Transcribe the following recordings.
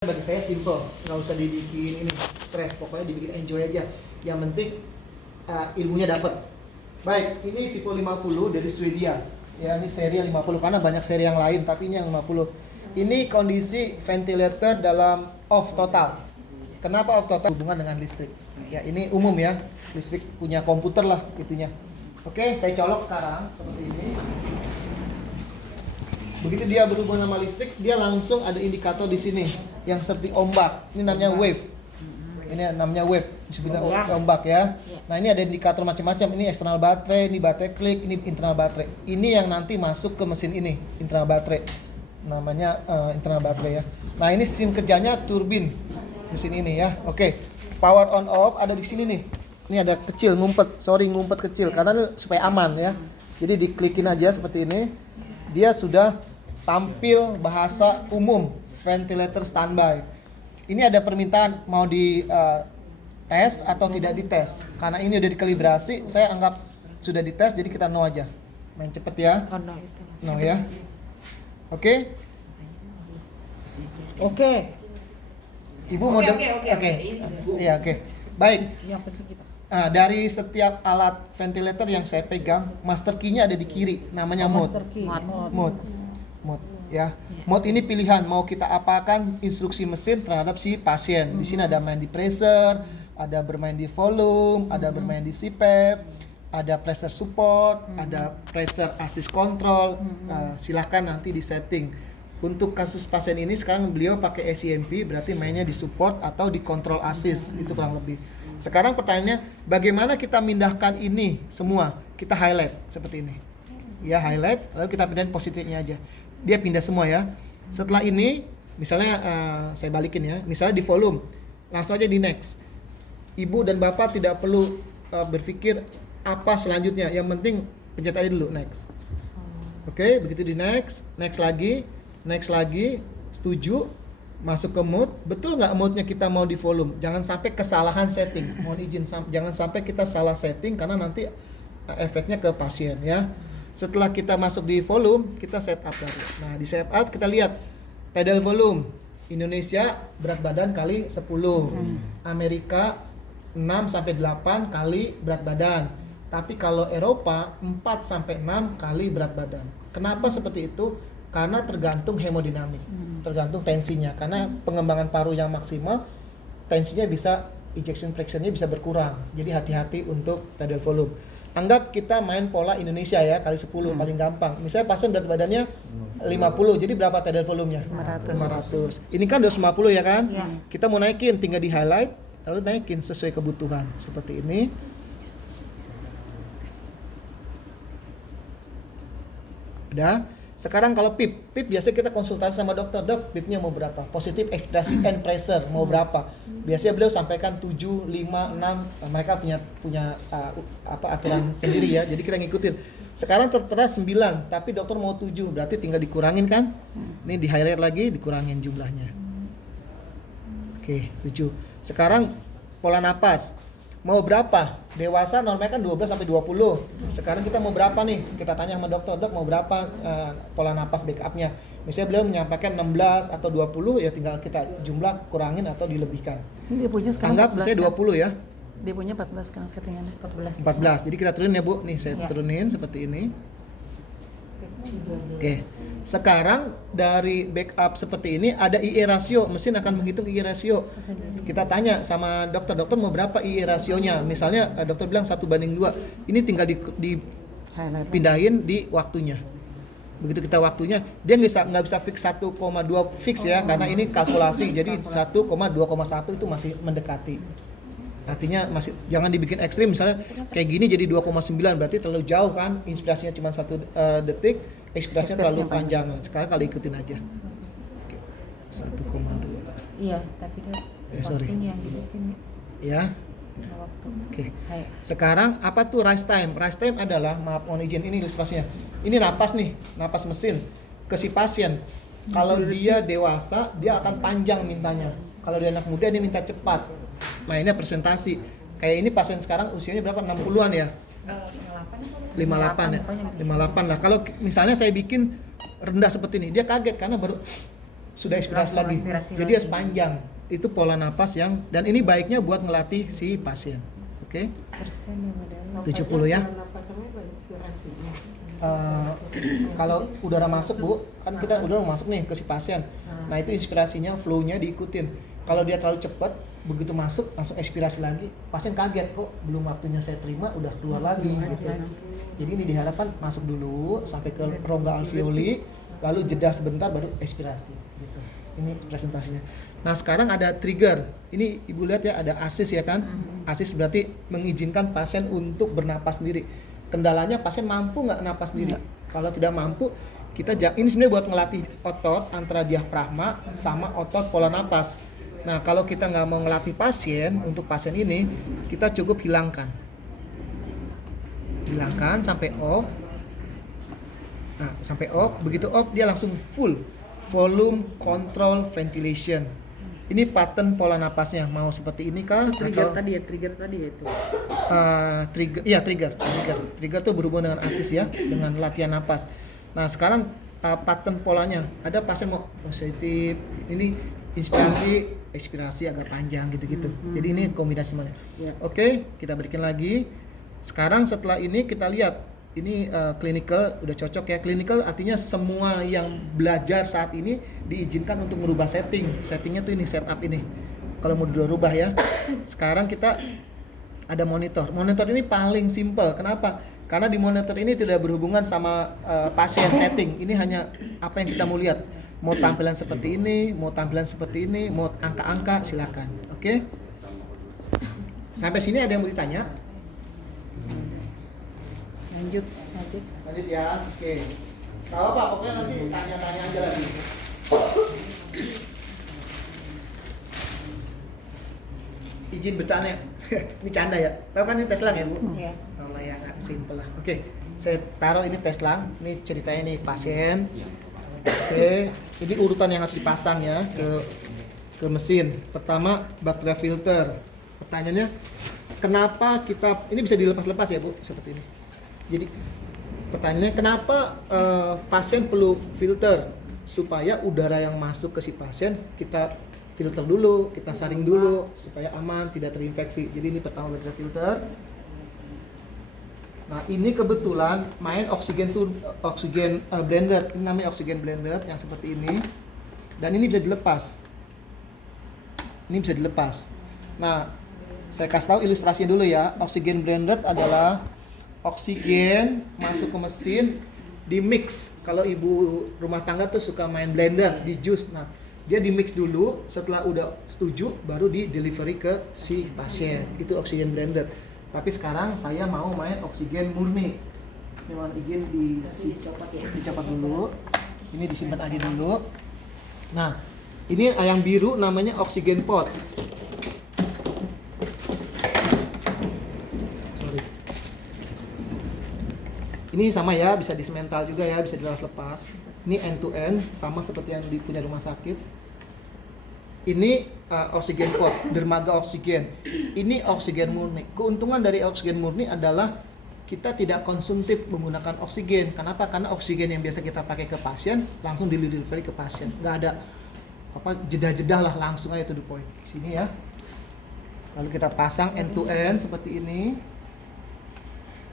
Bagi saya simple, nggak usah dibikin ini stres, pokoknya dibikin enjoy aja. Yang penting ilmunya dapat. Baik, ini Vivo 50 dari Swedia. Ya, ini seri 50 karena banyak seri yang lain, tapi ini yang 50. Ini kondisi ventilator dalam off total. Kenapa off total? Hubungan dengan listrik. Ya, ini umum ya. Listrik punya komputer lah itunya. Oke, saya colok sekarang seperti ini. Begitu dia berhubungan sama listrik, dia langsung ada indikator di sini yang seperti ombak. Ini namanya wave. Ini namanya wave, disebutnya ombak ya. Nah, ini ada indikator macam-macam. Ini eksternal baterai, ini baterai klik, ini internal baterai. Ini yang nanti masuk ke mesin ini, internal baterai. Namanya internal baterai ya. Nah, ini sistem kerjanya turbin mesin ini ya. Oke. Power on off ada di sini nih. Ini ada kecil ngumpet kecil karena supaya aman ya. Jadi diklikin aja seperti ini. Dia sudah tampil bahasa umum ventilator standby. Ini ada permintaan mau di tes atau tidak dites. Karena ini udah dikalibrasi, saya anggap sudah dites, jadi kita no aja. Main cepet ya. No ya. Oke. Oke. Ibu mau Oke. Iya, oke. Baik. Dari setiap alat ventilator yang saya pegang, master key-nya ada di kiri, namanya mode. Mode ya. Mode ini pilihan mau kita apakan instruksi mesin terhadap si pasien. Di sini ada main di pressure, ada bermain di volume, ada bermain di CPAP, ada pressure support, ada pressure assist control. Silahkan nanti di setting. Untuk kasus pasien ini sekarang beliau pakai ACMP, berarti mainnya di support atau di control assist, itu kurang lebih. Sekarang pertanyaannya, bagaimana kita mindahkan ini semua? Kita highlight seperti ini. Ya, highlight, lalu kita pindahin positifnya aja. Dia pindah semua ya. Setelah ini, misalnya saya balikin ya. Misalnya di volume, langsung aja di next. Ibu dan bapak tidak perlu berpikir apa selanjutnya. Yang penting pencet aja dulu next. Oke, begitu di next lagi, setuju. Masuk ke mode, betul nggak mode-nya kita mau di volume? Jangan sampai kesalahan setting. Mohon izin, jangan sampai kita salah setting karena nanti efeknya ke pasien ya. Setelah kita masuk di volume, kita set up lagi. Nah, di set up kita lihat pedal volume. Indonesia berat badan kali 10. Amerika 6 sampai 8 kali berat badan. Tapi kalau Eropa 4 sampai 6 kali berat badan. Kenapa seperti itu? Karena tergantung hemodinamik, tergantung tensinya. Karena pengembangan paru yang maksimal, tensinya bisa, ejection fraction-nya bisa berkurang. Jadi hati-hati untuk tidal volume. Anggap kita main pola Indonesia ya, kali 10 paling gampang. Misalnya pasien berat badannya 50, jadi berapa tidal volumenya? 500. Ini kan 250 ya kan? Ya. Kita mau naikin, tinggal di highlight, lalu naikin sesuai kebutuhan. Seperti ini. Udah. Sekarang kalau PIP biasanya kita konsultasi sama dokter, dok PIP-nya mau berapa? Positif ekspresi and pressure mau berapa? Biasanya beliau sampaikan 7, 5, 6, mereka punya aturan sendiri ya, jadi kita ngikutin. Sekarang tertera 9, tapi dokter mau 7, berarti tinggal dikurangin kan? Ini di highlight lagi, dikurangin jumlahnya. Oke, 7. Sekarang pola napas. Mau berapa? Dewasa normalnya kan 12 sampai 20. Sekarang kita mau berapa nih? Kita tanya sama dokter, dok mau berapa pola napas backupnya? Misalnya beliau menyampaikan 16 atau 20, ya tinggal kita jumlah kurangin atau dilebihkan. Dia punya sekarang anggap misalnya 20 ya. Dia punya 14 sekarang settingannya. 14. Jadi kita turunin ya Bu. Nih saya turunin seperti ini. Oke. Sekarang dari backup seperti ini ada IE rasio, mesin akan menghitung IE rasio. Kita tanya sama dokter mau berapa IE rasionya? Misalnya dokter bilang 1:2. Ini tinggal dipindahin di waktunya. Begitu kita waktunya, dia nggak bisa fix 1,2 fix ya, karena ini kalkulasi. Jadi 1,2,1 itu masih mendekati. Artinya masih jangan dibikin ekstrim, misalnya kayak gini jadi 2,9, berarti terlalu jauh kan, inspirasinya cuma 1 detik, ekspirasinya terlalu panjang. Sekarang kalau ikutin aja. 1,2. Iya, tapi dia sorry. Yang dibikin. Ya. Oke. Sekarang apa tuh rise time? Rise time adalah, maaf mohon izin, ini ilustrasinya. Ini napas nih, napas mesin ke si pasien. Kalau dia dewasa, dia akan panjang mintanya. Kalau dia anak muda, dia minta cepat. Nah, ini presentasi. Kayak ini pasien sekarang usianya berapa? 60-an ya? 58 ya. 58 lah. Kalau misalnya saya bikin rendah seperti ini, dia kaget karena baru sudah inspirasi Langsung lagi. inspirasi Jadi lagi. sepanjang itu pola napas yang, dan ini baiknya buat ngelatih si pasien. Oke. Persen ya modal. 70 ya. Kalau udara masuk Bu, kan kita udara masuk nih ke si pasien. Nah itu inspirasinya, flow-nya diikutin. Kalau dia terlalu cepat, begitu masuk langsung ekspirasi lagi, pasien kaget kok belum waktunya saya terima udah keluar lagi gitu. Jadi ini diharapkan masuk dulu sampai ke rongga alveoli, lalu jeda sebentar baru ekspirasi gitu. Ini presentasinya. Nah sekarang ada trigger. Ini Ibu lihat ya, ada assist ya kan? Assist berarti mengizinkan pasien untuk bernapas sendiri. Kendalanya pasien mampu nggak napas sendiri. Kalau tidak mampu, ini sebenarnya buat ngelatih otot antara diafragma sama otot pola napas. Nah kalau kita nggak mau ngelatih pasien, untuk pasien ini kita cukup hilangkan sampai off. Nah sampai off, begitu off dia langsung full volume control ventilation. Ini pattern pola napasnya, mau seperti ini kah? Trigger atau tadi ya itu. Trigger tuh berhubungan dengan assist ya, dengan latihan napas. Nah sekarang pattern polanya, ada pasien mau positif, ini inspirasi, ekspirasi agak panjang gitu-gitu. Jadi ini kombinasi semuanya. Ya. Oke, kita berikan lagi. Sekarang setelah ini kita lihat, ini clinical udah cocok ya. Clinical artinya semua yang belajar saat ini diizinkan untuk merubah settingnya tuh ini, setup ini kalau mau dirubah ya. Sekarang kita ada monitor ini paling simple. Kenapa? Karena di monitor ini tidak berhubungan sama pasien setting. Ini hanya apa yang kita mau lihat, mau tampilan seperti ini, mau tampilan seperti ini, mau angka-angka, silakan. Oke. Sampai sini ada yang mau ditanya? Lanjut ya, oke. Gak apa, pokoknya nanti tanya-tanya aja lagi. Izin bertanya. Ini canda ya? Tahu kan ini tes lang ya Bu? Iya. Tahu lah ya, simple lah. Oke, saya taruh ini tes lang. Ini ceritanya nih pasien. Oke, ini urutan yang harus dipasang ya ke mesin. Pertama, bakteri filter. Pertanyaannya, kenapa kita, ini bisa dilepas-lepas ya Bu, seperti ini. Jadi pertanyaannya kenapa pasien perlu filter, supaya udara yang masuk ke si pasien kita filter dulu, kita saring dulu supaya aman, tidak terinfeksi. Jadi ini pertama bakteri filter. Nah ini kebetulan main oksigen blender, ini namanya oksigen blender yang seperti ini, dan ini bisa dilepas. Nah saya kasih tahu ilustrasinya dulu ya. Oksigen blender adalah oksigen masuk ke mesin di mix. Kalau ibu rumah tangga tuh suka main blender, di jus. Nah, dia di mix dulu, setelah udah setuju baru di delivery ke si pasien. Itu oksigen blender. Tapi sekarang saya mau main oksigen murni. Ini mohon izin dicopot dulu. Ini disimpan aja dulu. Nah, ini yang biru namanya oksigen pot. Ini sama ya, bisa dismental juga ya, bisa dilepas-lepas. Ini end to end, sama seperti yang di punya rumah sakit. Ini oksigen pot, dermaga oksigen. Ini oksigen murni. Keuntungan dari oksigen murni adalah kita tidak konsumtif menggunakan oksigen. Kenapa? Karena oksigen yang biasa kita pakai ke pasien langsung delivery ke pasien. Nggak ada jeda-jeda lah, langsung aja to the point. Sini ya. Lalu kita pasang end to end seperti ini.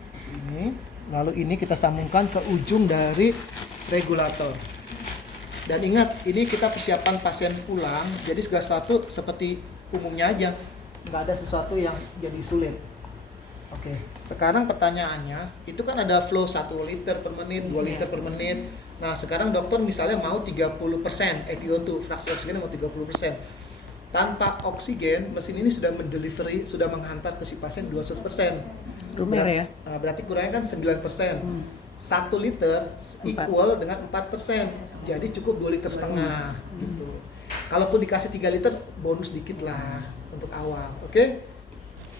Seperti ini. Lalu ini kita sambungkan ke ujung dari regulator. Dan ingat, ini kita persiapan pasien pulang, jadi segala sesuatu seperti umumnya aja, nggak ada sesuatu yang jadi sulit. Oke, sekarang pertanyaannya, itu kan ada flow 1 liter per menit, 2 liter per menit. Nah sekarang dokter misalnya mau 30% FiO2, fraksi oksigen mau 30%. Tanpa oksigen, mesin ini sudah mendelivery, sudah menghantar ke si pasien 21%. Rumer ya? Berarti kurangnya kan 9%. 1 liter equal dengan 4%. Jadi cukup 2 liter setengah gitu. Kalaupun dikasih 3 liter, bonus dikit lah untuk awal. Oke?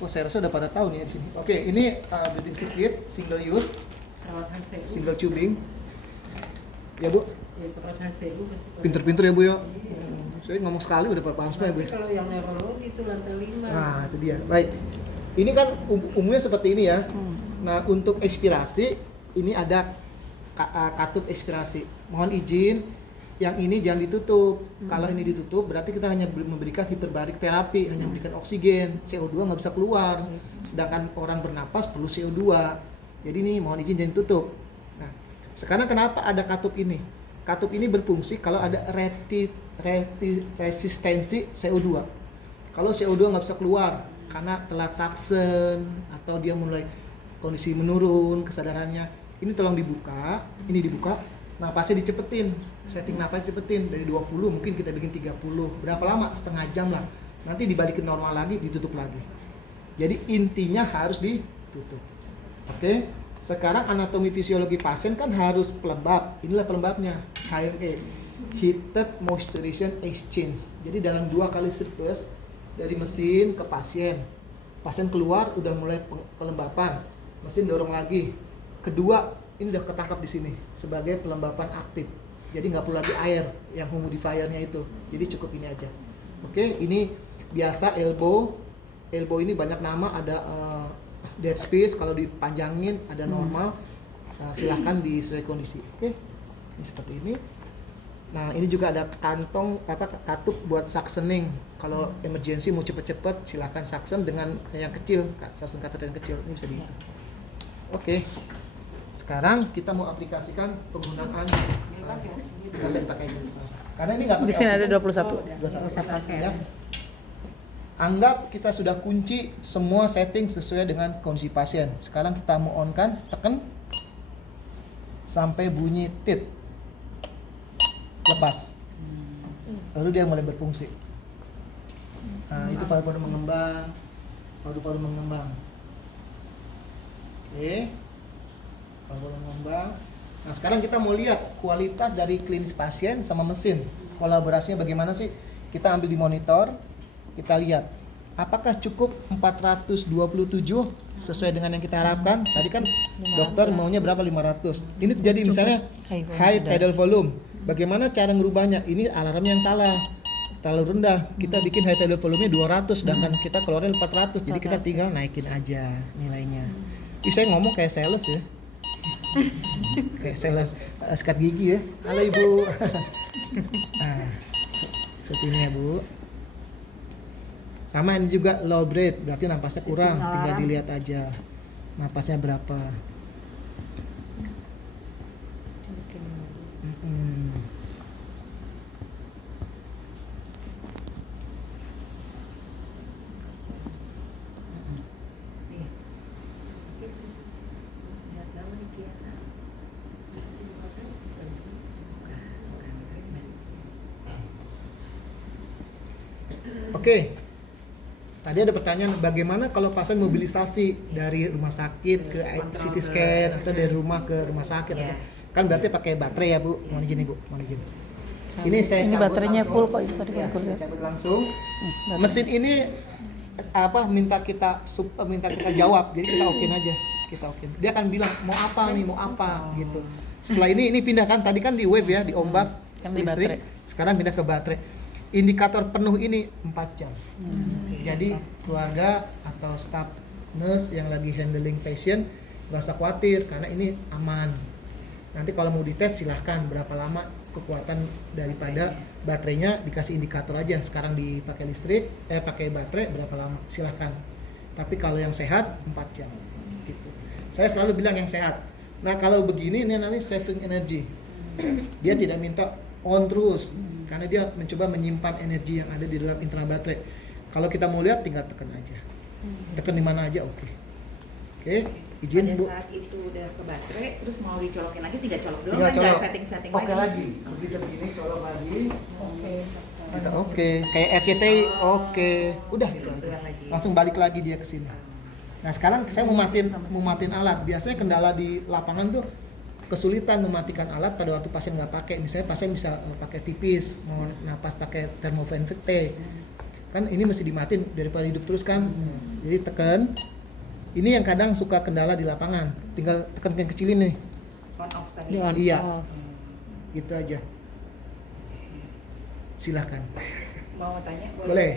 Oh, saya rasa udah pada tahu nih di sini. Oke, ini breathing circuit single use, single tubing. Ya, Bu. Pinter-pinter ya, Bu ya. Saya ngomong sekali udah paham semua ya, Bu. Kalau yang neurologi itu lantai 5. Nah, itu dia. Baik. Ini kan umumnya seperti ini ya. Nah, untuk ekspirasi ini ada katup ekspirasi. Mohon izin, yang ini jangan ditutup. Kalau ini ditutup berarti kita hanya memberikan hiperbarik terapi, hanya memberikan oksigen, CO2 nggak bisa keluar. Sedangkan orang bernapas perlu CO2. Jadi ini mohon izin jangan ditutup. Nah, sekarang kenapa ada katup ini? Katup ini berfungsi kalau ada resistensi CO2. Kalau CO2 nggak bisa keluar karena telat suction atau dia mulai kondisi menurun kesadarannya, ini tolong dibuka, ini dibuka, napasnya dicepetin, setting napas cepetin dari 20 mungkin kita bikin 30. Berapa lama? Setengah jam lah. Nanti dibalikin normal lagi, ditutup lagi. Jadi intinya harus ditutup. Oke. Sekarang anatomi fisiologi pasien kan harus pelembab. Inilah pelembabnya, HME, Heated Moisturization Exchange. Jadi dalam 2 kali siklus dari mesin ke pasien. Pasien keluar udah mulai pelembapan. Mesin dorong lagi. Kedua, ini udah ketangkap di sini sebagai pelembapan aktif. Jadi nggak perlu lagi air yang humidifier-nya itu. Jadi cukup ini aja. Oke, ini biasa elbow. Elbow ini banyak nama, ada dead space, kalau dipanjangin ada normal. Silahkan disesuai kondisi. Oke. Ini seperti ini. Nah, ini juga ada kantong katup buat suctioning. Kalau emergency mau cepet-cepet silahkan suction dengan yang kecil, suction catheter yang kecil. Ini bisa dihitung. Oke. Sekarang kita mau aplikasikan penggunaan pasien pakai ini. Karena ini nggak pakai Di sini ada oksigen. 21. Ya. Anggap kita sudah kunci semua setting sesuai dengan kondisi pasien. Sekarang kita mau on kan, tekan sampai bunyi tit. Lepas. Lalu dia mulai berfungsi. Nah, itu paru-paru mengembang. Paru-paru mengembang. Oke. Paru-paru mengembang. Nah, sekarang kita mau lihat kualitas dari klinis pasien sama mesin. Kolaborasinya bagaimana sih? Kita ambil di monitor, kita lihat apakah cukup 427 sesuai dengan yang kita harapkan. Tadi kan dokter maunya berapa? 500. Ini jadi misalnya high tidal volume. Bagaimana cara ngerubahnya? Ini alarm yang salah. Terlalu rendah. Kita bikin high tidal volume-nya 200 sedangkan kita keluarin 400. Jadi kita tinggal naikin aja nilainya. Saya ngomong kayak sales ya. Kayak sales sikat gigi ya. Halo Ibu. Seperti ini ya Bu. Sama ini juga low breath, berarti napasnya kurang, tinggal dilihat aja napasnya berapa. Oke. Tadi ada pertanyaan bagaimana kalau pasien mobilisasi dari rumah sakit ke CT scan atau dari rumah ke rumah sakit atau, kan berarti pakai baterai ya Bu. Mohon izin Ibu, mohon izin. Ini saya Ini cabut baterainya langsung. full kok itu tadi Ya, full. saya cabut langsung. Mesin ini minta kita jawab. Jadi kita okein aja. Kita okein. Dia akan bilang mau apa nih, mau apa gitu. Setelah ini pindah kan tadi kan di wave ya, di ombak Kan di listrik. baterai. Sekarang pindah ke baterai. Indikator penuh ini 4 jam. Jadi keluarga atau staff nurse yang lagi handling pasien nggak usah khawatir karena ini aman. Nanti kalau mau dites silahkan berapa lama kekuatan daripada baterainya dikasih indikator aja. Sekarang dipakai listrik, pakai baterai berapa lama silahkan. Tapi kalau yang sehat 4 jam. Gitu. Saya selalu bilang yang sehat. Nah kalau begini ini namanya saving energy. Dia tidak minta on terus karena dia mencoba menyimpan energi yang ada di dalam internal baterai. Kalau kita mau lihat tinggal tekan aja. Tekan di mana aja oke. Oke, izin Pada Bu. saat itu udah ke baterai, terus mau dicolokin lagi, tinggal colok doang Tinggal kan, colok. nggak setting-setting Oke lagi. Begitu begini colok lagi. Kita oke. Kayak RCTI oke. Udah itu aja. Langsung balik lagi dia ke sini. Nah, sekarang saya mau matiin alat. Biasanya kendala di lapangan tuh kesulitan mematikan alat pada waktu pasien nggak pakai. Misalnya pasien bisa pakai tipis, mau napas pakai termovente. Kan ini mesti dimatiin daripada hidup terus kan. Jadi tekan. Ini yang kadang suka kendala di lapangan. Tinggal tekan yang kecilin nih. on off tadi. Di on. Iya. Oh. Gitu aja. Silakan. Mau tanya? Boleh.